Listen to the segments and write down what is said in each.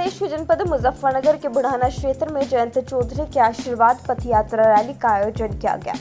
प्रदेश के जनपद मुजफ्फरनगर के बुढ़ाना क्षेत्र में जयंत चौधरी के आशीर्वाद पथ यात्रा रैली का आयोजन किया गया।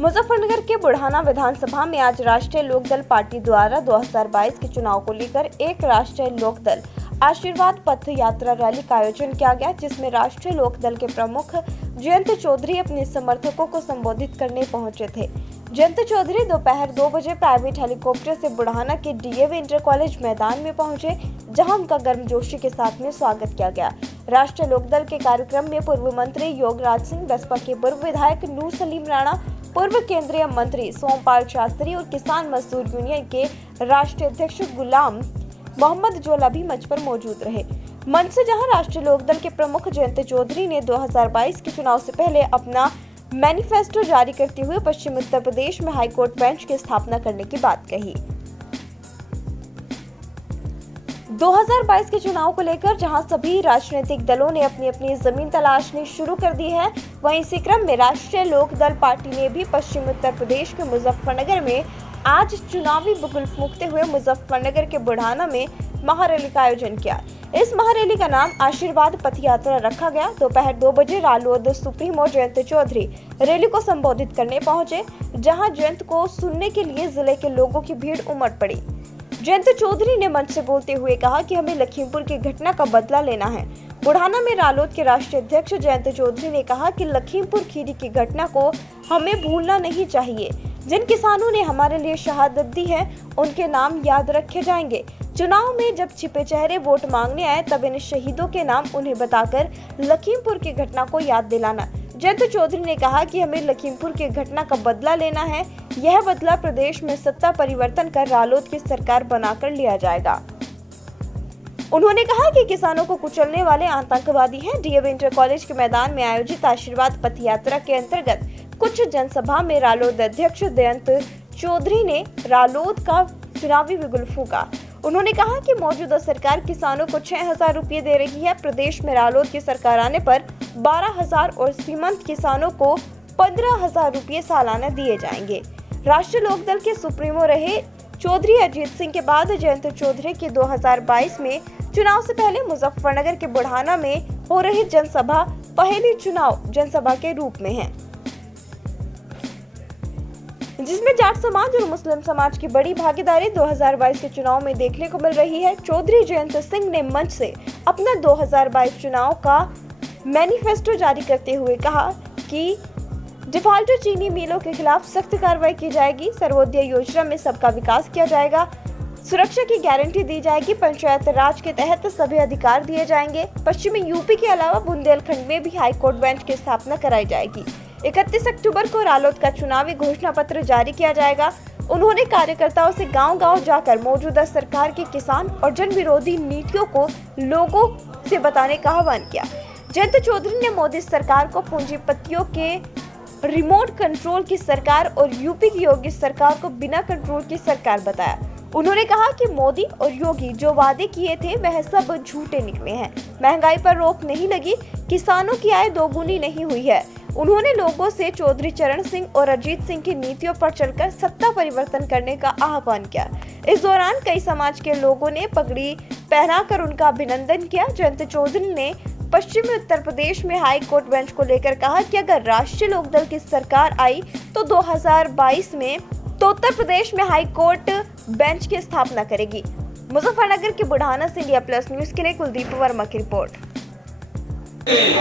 मुजफ्फरनगर के बुढ़ाना विधानसभा में आज राष्ट्रीय लोकदल पार्टी द्वारा 2022 के चुनाव को लेकर एक राष्ट्रीय लोकदल आशीर्वाद पथ यात्रा रैली का आयोजन किया गया, जिसमें राष्ट्रीय लोकदल के प्रमुख जयंत चौधरी अपने समर्थकों को संबोधित करने पहुंचे थे। जयंत चौधरी दोपहर 2 बजे प्राइवेट हेलीकॉप्टर से बुढ़ाना के डीएवी इंटर कॉलेज मैदान में पहुंचे, जहां उनका गर्मजोशी के साथ में स्वागत किया गया। राष्ट्रीय लोकदल के कार्यक्रम में पूर्व मंत्री योगराज सिंह, बसपा के पूर्व विधायक नूर सलीम राणा, पूर्व केंद्रीय मंत्री सोमपाल शास्त्री और किसान मजदूर यूनियन के राष्ट्रीय अध्यक्ष गुलाम मोहम्मद जोला भी मंच पर मौजूद रहे। मंच से जहां राष्ट्रीय लोकदल के प्रमुख जयंत चौधरी ने 2022 के चुनाव से पहले अपना मैनिफेस्टो जारी करते हुए पश्चिम उत्तर प्रदेश में हाईकोर्ट बेंच की स्थापना करने की बात कही। 2022 के चुनाव को लेकर जहां सभी राजनीतिक दलों ने अपनी अपनी जमीन तलाशनी शुरू कर दी है, वहीं इसी क्रम में राष्ट्रीय लोकदल पार्टी ने भी पश्चिम उत्तर प्रदेश के मुजफ्फरनगर में आज चुनावी बुगुल फूंकते हुए मुजफ्फरनगर के बुढ़ाना में महारैली का आयोजन किया। इस महारैली का नाम आशीर्वाद पथ यात्रा रखा गया। दोपहर 2 बजे रालोद सुप्रीमो जयंत चौधरी रैली को संबोधित करने पहुंचे, जहां जयंत को सुनने के लिए जिले के लोगों की भीड़ उमड़ पड़ी। जयंत चौधरी ने मंच से बोलते हुए कहा कि हमें लखीमपुर की घटना का बदला लेना है। बुढ़ाना में रालोद के राष्ट्रीय अध्यक्ष जयंत चौधरी ने कहा कि लखीमपुर खीरी की घटना को हमें भूलना नहीं चाहिए। जिन किसानों ने हमारे लिए शहादत दी है, उनके नाम याद रखे जाएंगे। चुनाव में जब छिपे चेहरे वोट मांगने आए, तब इन शहीदों के नाम उन्हें बताकर लखीमपुर की घटना को याद दिलाना। जयंत चौधरी ने कहा कि हमें लखीमपुर की घटना का बदला लेना है। यह बदला प्रदेश में सत्ता परिवर्तन कर रालोद की सरकार बनाकर लिया जाएगा। उन्होंने कहा कि किसानों को कुचलने वाले आतंकवादी हैं। डीएवी इंटर कॉलेज के मैदान में आयोजित आशीर्वाद पथ यात्रा के अंतर्गत कुछ जनसभा में रालोद अध्यक्ष जयंत चौधरी ने रालोद का चुनावी बिगुल फूंका। उन्होंने कहा कि मौजूदा सरकार किसानों को 6,000 रुपये दे रही है। प्रदेश में रालोद की सरकार आने पर 12,000 और सीमांत किसानों को 15,000 रुपये सालाना दिए जाएंगे। राष्ट्रीय लोकदल के सुप्रीमो रहे चौधरी अजीत सिंह के बाद जयंत चौधरी के 2022 में चुनाव से पहले मुजफ्फरनगर के बुढ़ाना में हो रही जनसभा पहली चुनाव जनसभा के रूप में है, जिसमें जाट समाज और मुस्लिम समाज की बड़ी भागीदारी 2022 के चुनाव में देखने को मिल रही है। चौधरी जयंत सिंह ने मंच से अपना 2022 चुनाव का मैनिफेस्टो जारी करते हुए कहा कि डिफाल्टर चीनी मिलों के खिलाफ सख्त कार्रवाई की जाएगी। सर्वोदय योजना में सबका विकास किया जाएगा। सुरक्षा की गारंटी दी जाएगी। पंचायत राज के तहत सभी अधिकार दिए जाएंगे। पश्चिमी यूपी के अलावा बुंदेलखंड में भी हाईकोर्ट बेंच की स्थापना कराई जाएगी। 31 अक्टूबर को रालोद का चुनावी घोषणा पत्र जारी किया जाएगा। उन्होंने कार्यकर्ताओं से गांव-गांव जाकर मौजूदा सरकार की किसान और जन विरोधी नीतियों को लोगों से बताने का आह्वान किया। जयंत चौधरी ने मोदी सरकार को पूंजीपतियों के रिमोट कंट्रोल की सरकार और यूपी की योगी सरकार को बिना कंट्रोल की सरकार बताया। उन्होंने कहा कि मोदी और योगी जो वादे किए थे वह सब झूठे निकले हैं। महंगाई पर रोक नहीं लगी, किसानों की आय दोगुनी नहीं हुई है। उन्होंने लोगों से चौधरी चरण सिंह और अजीत सिंह की नीतियों पर चलकर सत्ता परिवर्तन करने का आह्वान किया। इस दौरान कई समाज के लोगों ने पगड़ी पहनाकर उनका अभिनंदन किया। जयंत चौधरी ने पश्चिमी उत्तर प्रदेश में हाई कोर्ट बेंच को लेकर कहा कि अगर राष्ट्रीय लोकदल की सरकार आई तो 2022 में तो उत्तर प्रदेश में हाई कोर्ट बेंच की स्थापना करेगी। मुजफ्फरनगर के बुढ़ाना से इंडिया प्लस न्यूज के लिए कुलदीप वर्मा की रिपोर्ट। उन्हें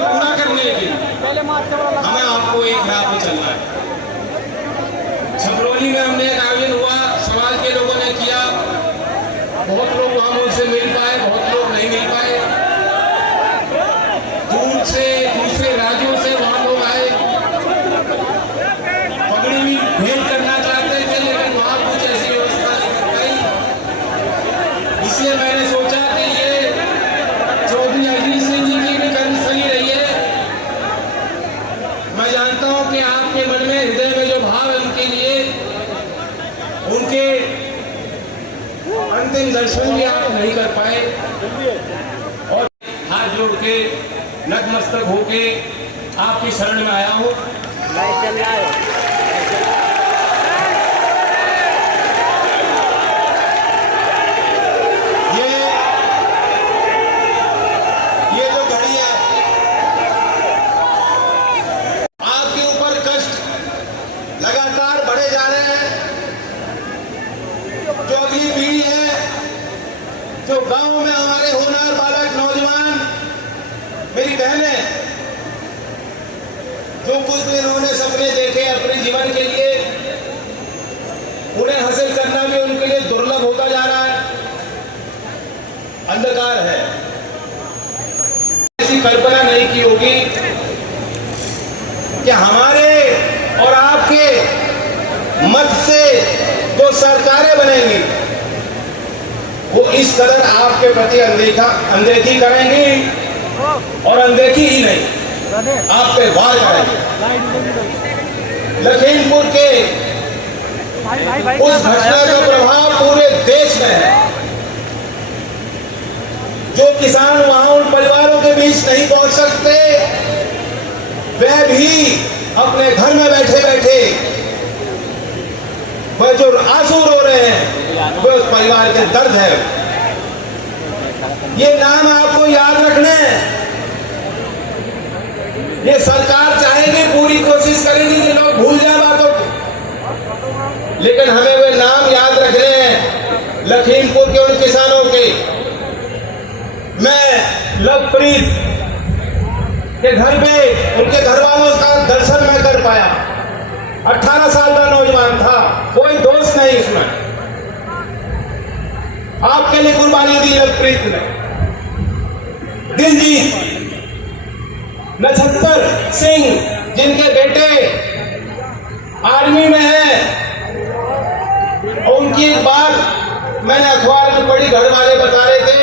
पूरा करने के हमें आपको एक राह पे चलना है। छपरौली में हमने एक आयोजन हुआ, समाज के लोगों ने किया। बहुत लोग वहां उनसे मिल पाए, बहुत लोग नहीं मिल पाए। दूर से दूसरे राज्यों से वहां लोग आए, पगड़ी भी भेंट करना चाहते थे, लेकिन वहां कुछ ऐसी व्यवस्था नहीं। इसलिए मैंने सोचा कि ये चौधरी अजीत सिंह जी की भी कंसली रही है। मैं जानता हूं कि आपके मन में, हृदय में जो भाव है उनके लिए, उनके अंतिम दर्शन भी आप नहीं कर पाए। और हाथ जोड़ के नतमस्तक होके आपकी शरण में आया हूं। जो गांव में हमारे होनहार बालक नौजवान मेरी बहनें जो कुछ भी उन्होंने सपने देखे अपने जीवन के लिए उन्हें हासिल करना भी उनके लिए दुर्लभ होता जा रहा है, अंधकार है। ऐसी कल्पना नहीं की होगी कि हमारे और आपके मत से जो सरकारें बनेंगी वो इस कदर आपके प्रति अनदेखी करेंगी और अनदेखी ही नहीं आप पे वार करेंगे। लखीमपुर के उस घटना का प्रभाव पूरे देश में है। जो किसान वहां उन परिवारों के बीच नहीं पहुंच सकते, वह भी अपने घर में बैठे बैठे वह जो आंसू रो रहे हैं वह उस परिवार के दर्द है। ये नाम आपको याद रखने हैं। ये सरकार चाहेगी, पूरी कोशिश करेगी कि लोग भूल जाए बातों को, लेकिन हमें वे नाम याद रखने हैं लखीमपुर के उन किसानों के। मैं लवप्रीत के घर पे उनके घर वालों का दर्शन मैं कर पाया। 18 साल का नौजवान था, कोई दोस्त नहीं इसमें। आपके लिए कुर्बानी दी लवप्रीत ने। दिलजीत नक्षत्र सिंह जिनके बेटे आर्मी में हैं, उनकी एक बात मैंने अखबार में पढ़ी, घर वाले बता रहे थे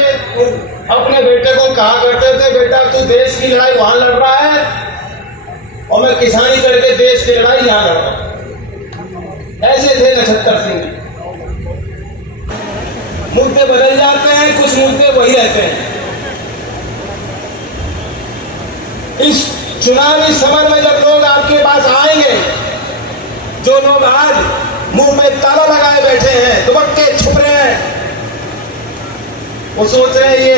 अपने बेटे को कहा करते थे, बेटा तू देश की लड़ाई वहां लड़ रहा है और मैं किसानी करके देश की लड़ाई यहां लड़ रहा हूं। ऐसे थे नक्षत्र सिंह। मुद्दे बदल जाते हैं, कुछ मुद्दे वही रहते हैं। इस चुनावी समर में जब लोग आपके पास आएंगे, जो लोग आज मुंह में ताला लगाए बैठे हैं, दुबक्के छुप रहे हैं, वो सोच रहे हैं ये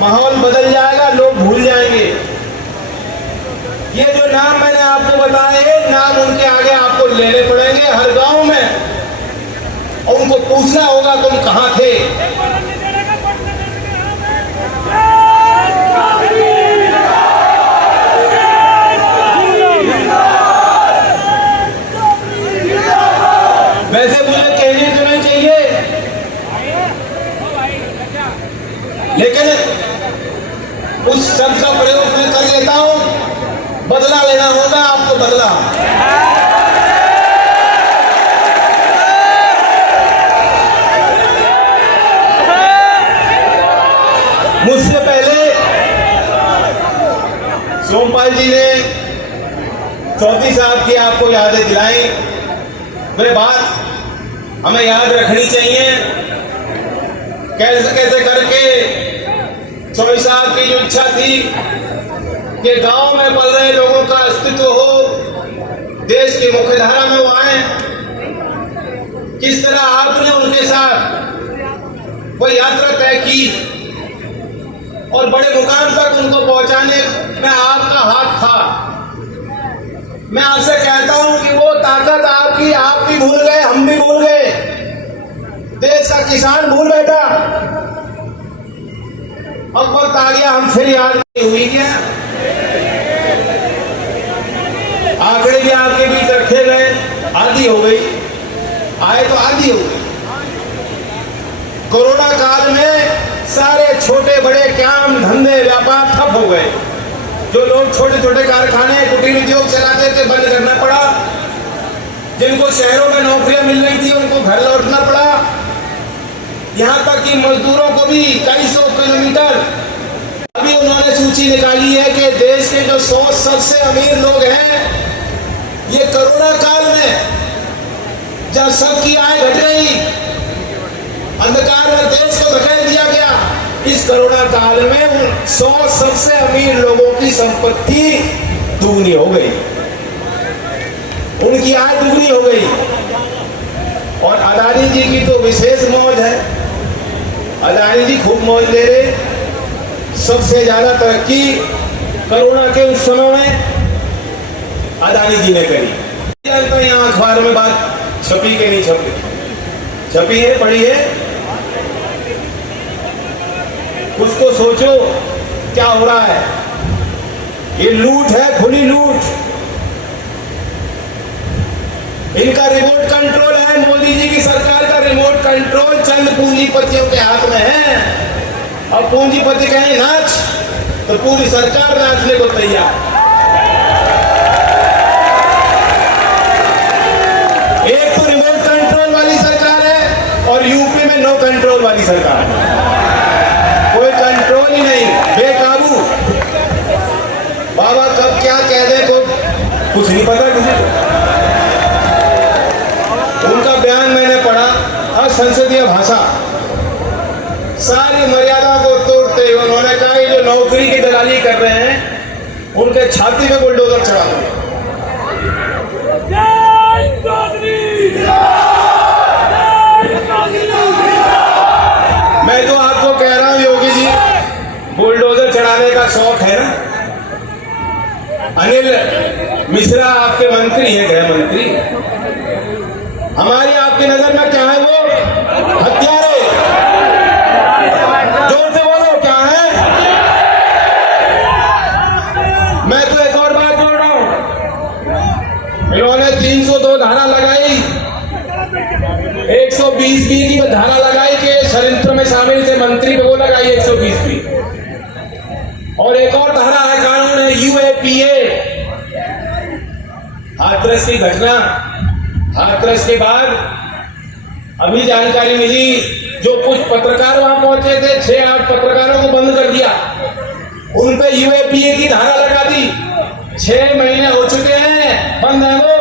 माहौल बदल जाएगा, लोग भूल जाएंगे। ये जो नाम मैंने आपको बताए, नाम उनके आगे आपको लेने पड़ेंगे हर गांव में, और उनको पूछना होगा तुम कहां थे। वैसे मुझे कहने तो नहीं चाहिए, लेकिन उस शब्द का प्रयोग मैं कर लेता हूं। बदला लेना होगा आपको, बदला। मुझसे पहले सोमपाल जी ने चौधरी साहब की आपको यादें दिलाई। वे बात हमें याद रखनी चाहिए। कैसे कैसे करके चौधरी साहब की जो इच्छा थी कि गांव में पल रहे लोगों का अस्तित्व हो, देश की मुख्यधारा में वो आए, किस तरह आपने उनके साथ वो यात्रा तय की और बड़े मुकाम तक उनको पहुंचाने में आपका हाथ था। मैं आपसे कहता हूं कि वो ताकत आपकी, आप भी भूल गए, हम भी भूल गए, देश का किसान भूल बैठा। अब वक्त आ गया, हम फिर याद नहीं हुई क्या? आंकड़े भी आपके बीच रखे गए, आधी हो गई, आए तो आधी हो गई। कोरोना काल में सारे छोटे बड़े काम धंधे व्यापार ठप हो गए। जो लोग छोटे छोटे कारखाने कुटीर उद्योग चलाते थे बंद करना पड़ा। जिनको शहरों में नौकरियां मिल रही थी उनको घर लौटना पड़ा। यहाँ तक कि मजदूरों को भी कई सौ किलोमीटर। अभी उन्होंने सूची निकाली है कि देश के जो 100 सबसे अमीर लोग हैं, ये कोरोना काल में जब सबकी आय घट गई, अंधकार में देश को धकेल दिया गया, इस कोरोना काल में उन 100 सबसे अमीर लोगों की संपत्ति दुगनी हो गई, उनकी आय दुगनी हो गई। और अदानी जी की तो विशेष मौज है। अदानी जी खूब मौज ले रहे। सबसे ज्यादा तरक्की कोरोना के उस समय में अदानी जी ने करी। जानता यहाँ अखबार में बात छपी के नहीं छपी, छपी है, पढ़ी है। कुछ तो सोचो क्या हो रहा है। ये लूट है, खुली लूट। इनका रिमोट कंट्रोल है, मोदी जी की सरकार का रिमोट कंट्रोल चंद पूंजीपतियों के हाथ में है। और पूंजीपति कहें नाच तो पूरी सरकार नाचने को तैयार। एक तो रिमोट कंट्रोल वाली सरकार है और यूपी में नो कंट्रोल वाली सरकार है। कोई कंट्रोल ही नहीं, बेकाबू। बाबा कब क्या कह दे तो कुछ नहीं पता किसी को। उनका बयान मैंने पढ़ा, असंसदीय भाषा, सारी मर्यादा को तोड़ते हुए उन्होंने कहा कि जो नौकरी की दलाली कर रहे हैं उनके छाती में बुलडोजर चढ़ा दो। मैं तो आपको कह रहा हूं योगी जी, बुलडोजर चढ़ाने का शौक है ना। अनिल मिश्रा आपके मंत्री हैं, गृह मंत्री। हमारी आपकी नजर में क्या है? वो हत्यारे। जोर से बोलो क्या है? मैं तो एक और बात बोल रहा हूं, इन्होंने 302 धारा लगाई, 120B की धारा लगाई कि षड्यंत्र में शामिल थे मंत्री पे, वो लगाई 120B। और एक और धारा है, कानून है UAPA। हाथरस की घटना, हाथरस के बाद अभी जानकारी मिली, जो कुछ पत्रकार वहां पहुंचे थे, 6-8 पत्रकारों को बंद कर दिया, उन पे UAPA की धारा लगा दी। 6 महीने हो चुके हैं, बंद है वो,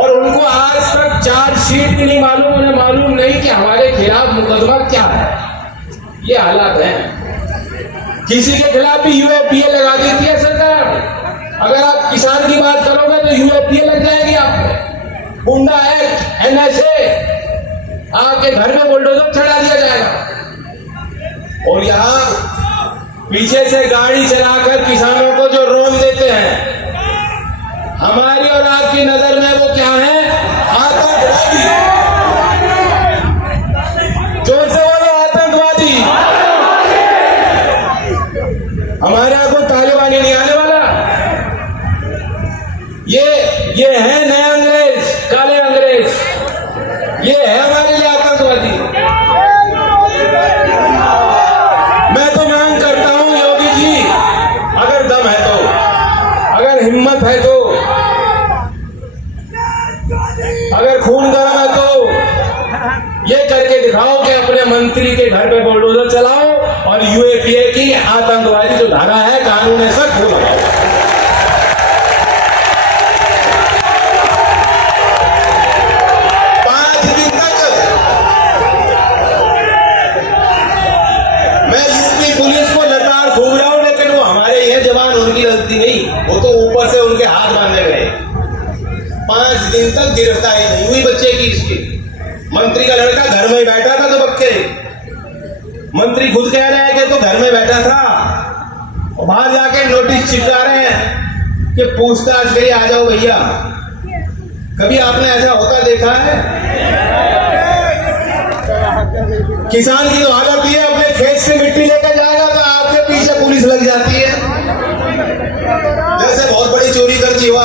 और उनको आज तक चार्जशीट भी नहीं मालूम। उन्हें मालूम नहीं कि हमारे खिलाफ मुकदमा क्या है। ये हालात है। किसी के खिलाफ भी UAPA लगा देती है सरकार। अगर आप किसान की बात करोगे तो UAPA लग जाएगी आपको। गुंडा एक्ट, NSA, आपके घर में बुलडोजर चढ़ा दिया जाएगा। और यहां पीछे से गाड़ी चलाकर किसानों को जो रोन देते हैं, हमारी और आपकी नजर में वो क्या है? आतंकवादी। जोर से बोलो, आतंकवादी। हमारे यहाँ कोई तालिबानी नहीं आने वाला। ये है नए अंग्रेज, काले अंग्रेज। ये है हमारे लिए आतंकवादी। मैं तो मांग करता हूं योगी जी, अगर दम है तो, अगर हिम्मत है तो, अगर खून गर्म है तो ये करके दिखाओ कि अपने मंत्री के घर पे बुलडोजर चलाओ और UAPA की आतंकवादी जो धारा है, कानून है, सब वो लगाओ। वो तो ऊपर से उनके हाथ बांधे गए। 5 दिन तक गिरफ्तारी नहीं हुई बच्चे की। इसकी मंत्री का लड़का घर में बैठा था, तो बक्के मंत्री खुद कह रहे हैं कि तो घर में बैठा था, और बाहर जाके नोटिस चिपका रहे हैं कि पूछताछ के लिए आ जाओ भैया। कभी आपने ऐसा होता देखा है? किसान की तो हालत ये, अपने खेत से मिट्टी लेकर जाएगा तो आपके पीछे पुलिस लग जाती है, जैसे बहुत बड़ी चोरी कर दी हुआ।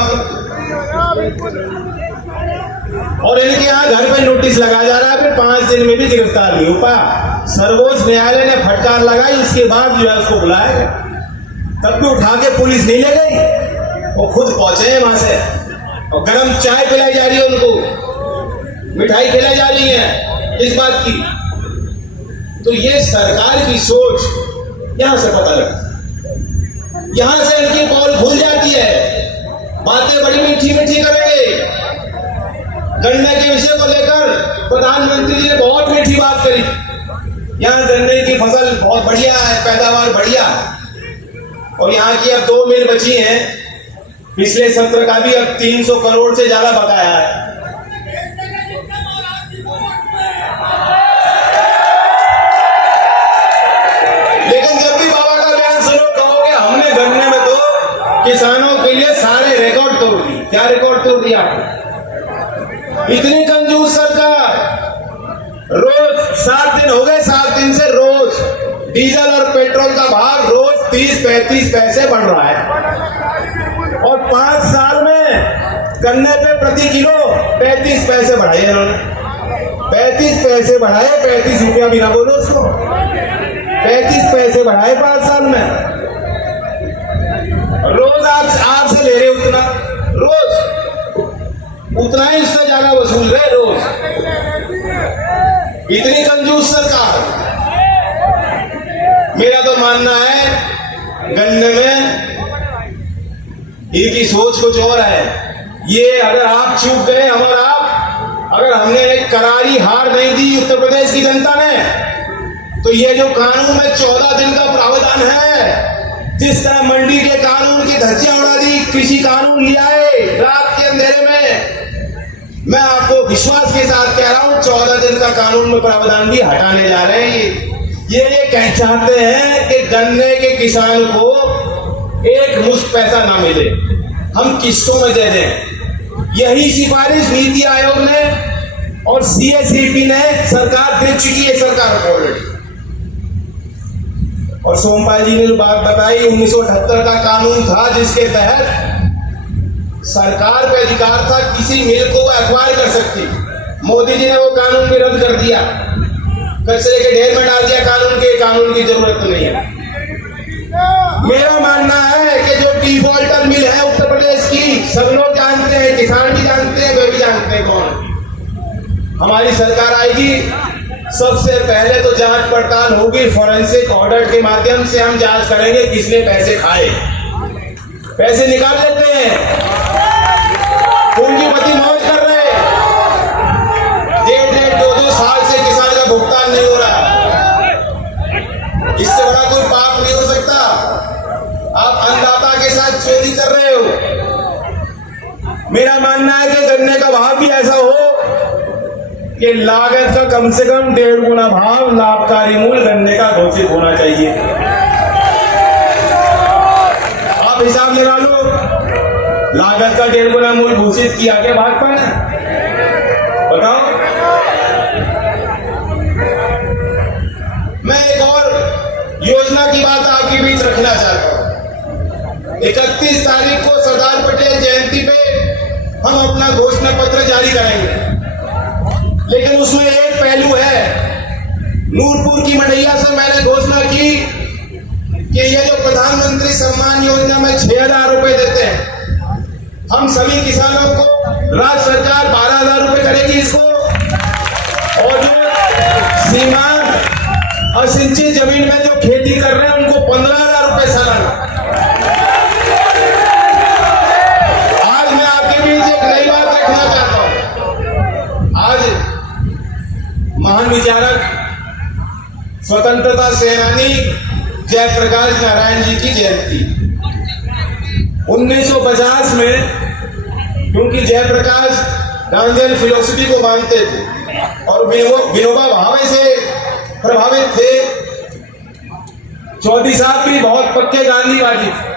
और इनके यहाँ घर पे नोटिस लगा जा रहा है, फिर 5 दिन में भी गिरफ्तार नहीं हो पाया। सर्वोच्च न्यायालय ने फटकार लगाई, उसके बाद जो है उसको बुलाया गया, तब भी उठा के पुलिस नहीं ले गई। वो खुद पहुंचे हैं वहां से, और गर्म चाय पिलाई जा रही है उनको, मिठाई खिलाई जा रही है इस बात की। तो ये सरकार की सोच यहां से पता लगता, यहां से इनकी पोल खुल जाती है। बातें बड़ी मीठी मीठी करेंगे। गन्ने के विषय को लेकर प्रधानमंत्री जी ने बहुत मीठी बात करी। यहाँ गन्ने की फसल बहुत बढ़िया है, पैदावार बढ़िया, और यहाँ की अब 2 मिल बची हैं। पिछले सत्र का भी अब 300 करोड़ से ज्यादा बकाया है। लेकिन जब भी बाबा का बयान सुनो, कहोगे हमने गन्ने में तो किसानों के लिए सारे रिकॉर्ड तोड़ दिए। क्या रिकॉर्ड तोड़ दिया? इतनी कंजूस सरकार। रोज 7 दिन हो गए, 7 दिन से रोज डीजल चावल का भाव रोज 30-35 पैसे बढ़ रहा है और 5 साल में गन्ने पे प्रति किलो 35 पैसे बढ़ाए इन्होंने। 35 पैसे बढ़ाए, 35 रुपया भी ना बोलो उसको, 35 पैसे बढ़ाए 5 साल में। रोज आपसे ले रहे उतना, रोज उतना ही, उससे ज्यादा वसूल रहे रोज। इतनी कंजूस सरकार। मेरा तो मानना है गन्ने में इनकी सोच कुछ और है। ये अगर आप चूक गए, अगर हमने एक करारी हार नहीं दी उत्तर प्रदेश की जनता ने, तो ये जो कानून में 14 दिन का प्रावधान है, जिस तरह मंडी के कानून की धज्जियां उड़ा दी, कृषि कानून लिया है रात के अंधेरे में, मैं आपको विश्वास के साथ कह रहा हूं 14 दिन का कानून में प्रावधान भी हटाने जा रहे हैं। ये कह चाहते हैं कि गन्ने के किसान को एक मुश्त पैसा ना मिले, हम किस्तों में दे दें। यही सिफारिश नीति आयोग ने और CSCP ने सरकार दे चुकी है, सरकार को ऑलरेडी। और सोमपाल जी ने बात बताई, 1978 का कानून था जिसके तहत सरकार पे अधिकार था किसी मिल को एक्वायर कर सकती। मोदी जी ने वो कानून भी रद्द कर दिया, कचरे के ढेर में डाल दिया कानून की जरूरत तो नहीं है। मेरा मानना है कि जो डिफॉल्टर मिल है उत्तर प्रदेश की, सब लोग जानते हैं, किसान भी जानते हैं, वे भी जानते हैं कौन। हमारी सरकार आएगी, सबसे पहले तो जांच पड़ताल होगी, फॉरेंसिक ऑडिट के माध्यम से हम जांच करेंगे किसने पैसे खाए। पैसे निकाल लेते हैं, उनकी पति मौज कर रहे हैं, 1.5, 2 साल से किसान का भुगतान नहीं हो रहा। इससे बड़ा कोई पाप नहीं हो सकता। आप अन्नदाता के साथ चोरी कर रहे हो। मेरा मानना है कि गन्ने का भाव भी ऐसा हो कि लागत का कम से कम 1.5 गुना भाव लाभकारी मूल्य गन्ने का घोषित होना चाहिए। आप हिसाब लगा लो, लागत का 1.5 गुना मूल्य घोषित किया क्या भाजपा ने? बताओ। मैं एक और योजना की बात आपके बीच रखना चाहता हूं। 31 तारीख को सरदार पटेल जयंती पे हम अपना घोषणा पत्र जारी करेंगे, लेकिन उसमें एक पहलू है। नूरपुर की मंडैया से मैंने घोषणा की कि ये जो प्रधानमंत्री सम्मान योजना में 6,000 रुपए देते हैं, हम सभी किसानों को राज्य सरकार 12,000 रुपए करेगी इसको, और जो सीमांत असिंचित जमीन में जो खेती कर रहे हैं उनको 15,000 रुपए सालाना। आज मैं आपके बीच एक नई बात रखना चाहता हूं। आज महान विचारक, स्वतंत्रता सेनानी जयप्रकाश नारायण जी की जयंती 1950 में, क्योंकि जयप्रकाश गांधीयन फिलोसफी को मानते थे और विनोबा भावे से प्रभावित थे। चौधरी साहब भी बहुत पक्के गांधीवादी थे।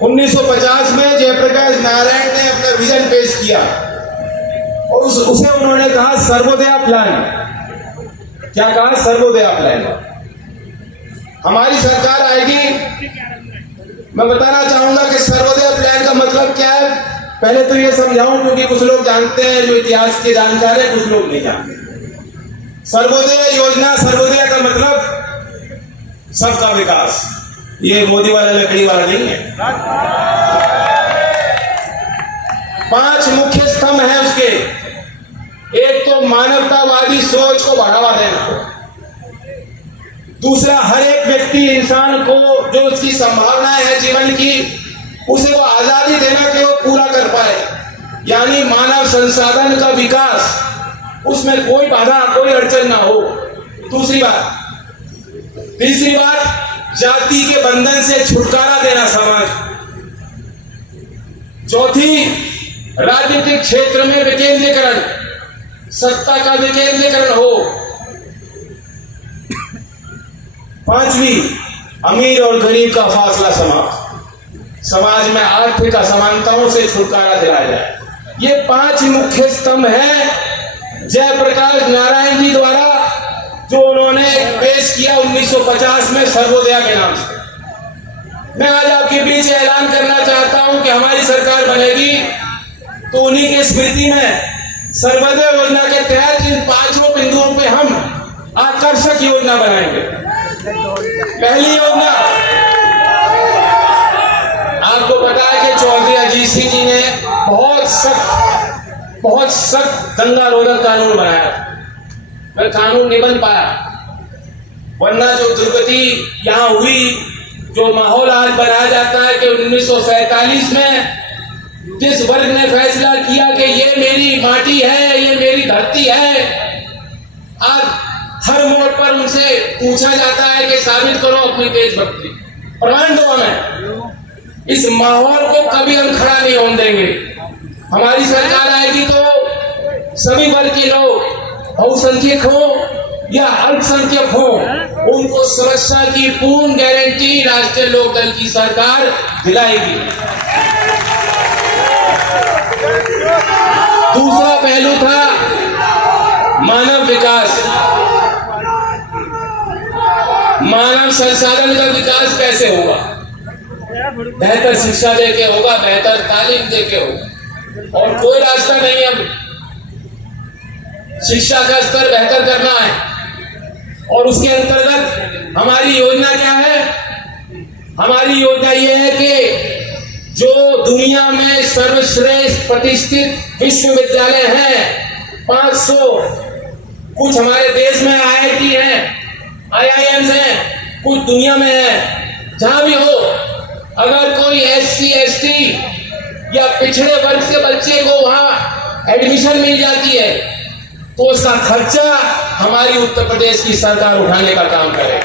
1950 में जयप्रकाश नारायण ने अपना विजन पेश किया और उसे उन्होंने कहा सर्वोदय प्लान। क्या कहा? सर्वोदय प्लान। हमारी सरकार आएगी, मैं बताना चाहूंगा कि सर्वोदय प्लान का मतलब क्या है। पहले तो ये समझाऊं, क्योंकि कुछ लोग जानते हैं, जो इतिहास के जानकार हैं, कुछ लोग नहीं जानते। सर्वोदय योजना, सर्वोदय का मतलब सबका विकास। ये मोदी वाला लकड़ी वाला नहीं है। 5 मुख्य स्तंभ है उसके। एक तो मानवतावादी सोच को बढ़ावा देना, दूसरा हर एक व्यक्ति, इंसान को जो उसकी संभावनाएं है जीवन की, उसे वो आजादी देना कि वो पूरा कर पाए, यानी मानव संसाधन का विकास, उसमें कोई बाधा, कोई अड़चन ना हो। दूसरी बात, तीसरी बात, जाति के बंधन से छुटकारा देना समाज। चौथी, राजनीतिक क्षेत्र में विकेंद्रीकरण, सत्ता का विकेंद्रीकरण हो। पांचवी, अमीर और गरीब का फासला समाप्त, समाज में आर्थिक असमानताओं से छुटकारा दिलाया जाए। ये 5 मुख्य स्तंभ हैं जयप्रकाश नारायण जी द्वारा जो उन्होंने पेश पेश किया 1950 में सर्वोदया के नाम से। मैं आज आपके बीच ऐलान करना चाहता हूं कि हमारी सरकार बनेगी तो उन्हीं की स्मृति में सर्वोदय योजना के तहत इन 5 बिंदुओं पे हम आकर्षक योजना बनाएंगे। पहली योजना, आपको पता है कि चौधरी अजीत सिंह जी ने बहुत सख्त दंगा रोधक कानून बनाया, पर कानून नहीं बन पाया। वरना जो दुर्गति यहां हुई, जो माहौल आज बनाया जाता है कि 1947 में जिस वर्ग ने फैसला किया कि ये मेरी माटी है, ये मेरी धरती है, आज हर मोड़ पर उनसे पूछा जाता है कि साबित करो अपनी देशभक्ति, प्रमाण दो हमें। इस माहौल को कभी हम खड़ा नहीं होने देंगे। हमारी सरकार आएगी तो सभी वर्ग के लोग, बहुसंख्यक हो या अल्पसंख्यक हो, उनको सुरक्षा की पूर्ण गारंटी राष्ट्रीय लोकदल की सरकार दिलाएगी। दूसरा पहलू था मानव विकास। मानव संसाधन का विकास कैसे होगा? बेहतर शिक्षा देके होगा, बेहतर तालीम देके होगा, और कोई रास्ता नहीं। अब शिक्षा का स्तर बेहतर करना है, और उसके अंतर्गत हमारी योजना क्या है? हमारी योजना ये है कि जो दुनिया में सर्वश्रेष्ठ प्रतिष्ठित विश्वविद्यालय हैं, 500, कुछ हमारे देश में IIT है, IIMs हैं, कुछ दुनिया में है, जहां भी हो, अगर कोई SC ST या पिछड़े वर्ग के बच्चे को वहां एडमिशन मिल जाती है तो उसका खर्चा हमारी उत्तर प्रदेश की सरकार उठाने का काम करे।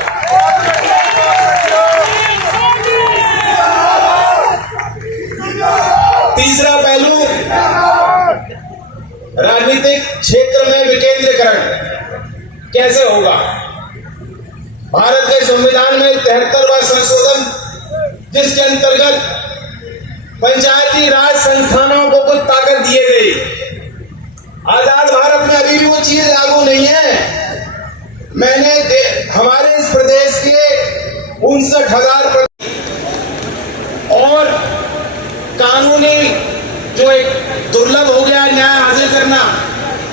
तीसरा पहलू, राजनीतिक क्षेत्र में विकेंद्रीकरण कैसे होगा? भारत के संविधान में 73वां संशोधन, जिसके अंतर्गत पंचायती राज संस्थानों को कुछ ताकत दिए गई। आजाद भारत में अभी भी वो चीज लागू नहीं है। मैंने हमारे इस प्रदेश के 59,000 और कानूनी जो एक दुर्लभ हो गया न्याय हासिल करना,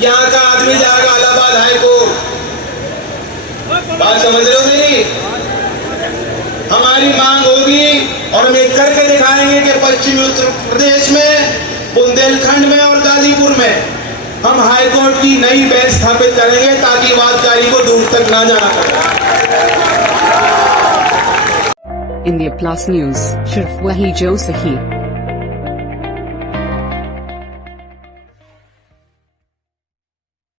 यहाँ का आदमी जाएगा इलाहाबाद हाई कोर्ट। बात समझ रहे हो मेरी? हमारी मांग होगी और हम एक करके दिखाएंगे कि पश्चिमी उत्तर प्रदेश में, बुंदेलखंड में और गाजीपुर में हम हाई कोर्ट की नई बेंच स्थापित करेंगे ताकि वादकारी को दूर तक ना जाना पड़े। इंडिया प्लस न्यूज, सिर्फ वही जो सही।